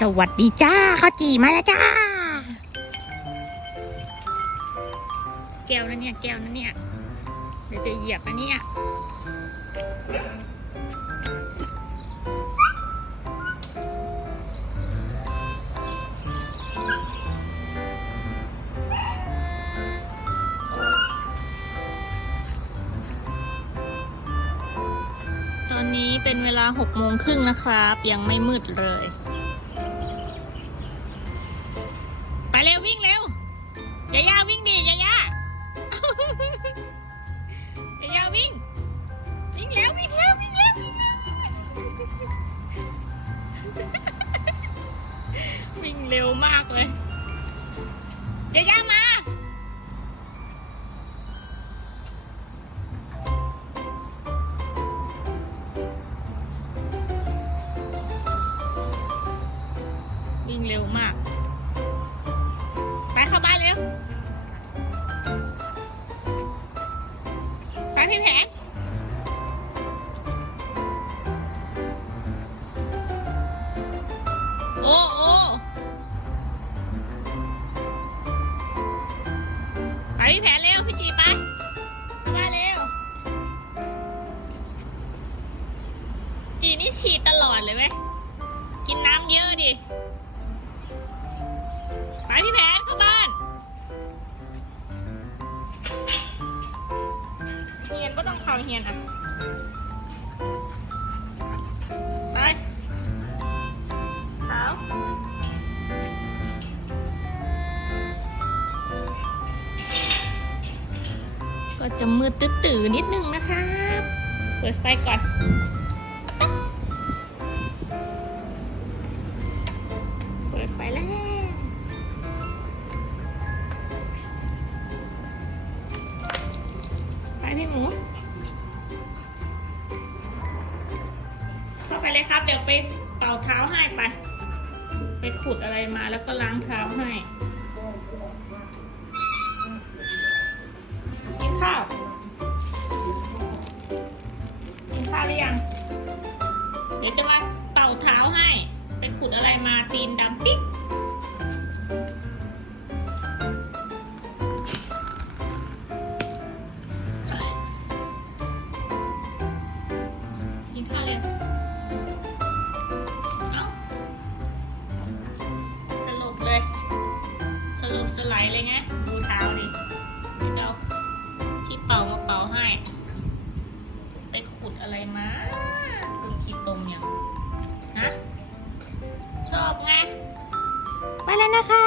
สวัสดีจ้าข้าวจีมาแล้วจ้า แก้วนะเนี่ยแก้วนะเนี่ยเดี๋ยวจะเหยียบนะเนี่ยตอนนี้เป็นเวลาหกโมงครึ่งนะครับ ยังไม่มืดเลย ยาย่าวิ่งดิยาย่ายาย่าวิ่ง วิ่งเร็ววิ่งเร็ววิ่งเร็ววิ่งเร็ววิ่งเร็วมากเลยยาย่ามา นี่ฉีดตลอดเลยไหมกินน้ำเยอะดิ ไปพี่แผนเข้าบ้านเฮียนก็ต้องเข้าเฮียนอะ ไปขาวก็จะมืดตื้อๆนิดนึงนะครับเปิดไฟก่อน เข้าไปเลยครับ เดี๋ยวไปเป่าเท้าให้ไป ไปขุดอะไรมาแล้วก็ล้างเท้าให้ กินข้าว กินข้าวหรือยัง เดี๋ยวจะมาเป่าเท้าให้ ไปขุดอะไรมาตีนดำปิ๊ก ลบสไลด์เลยไงดูเท้าดิเดี๋ยวจะเอาที่เป่ามาเป่าให้ ไปขุดอะไรมาคุณขีดตมยังฮะชอบไง ไปแล้วนะคะ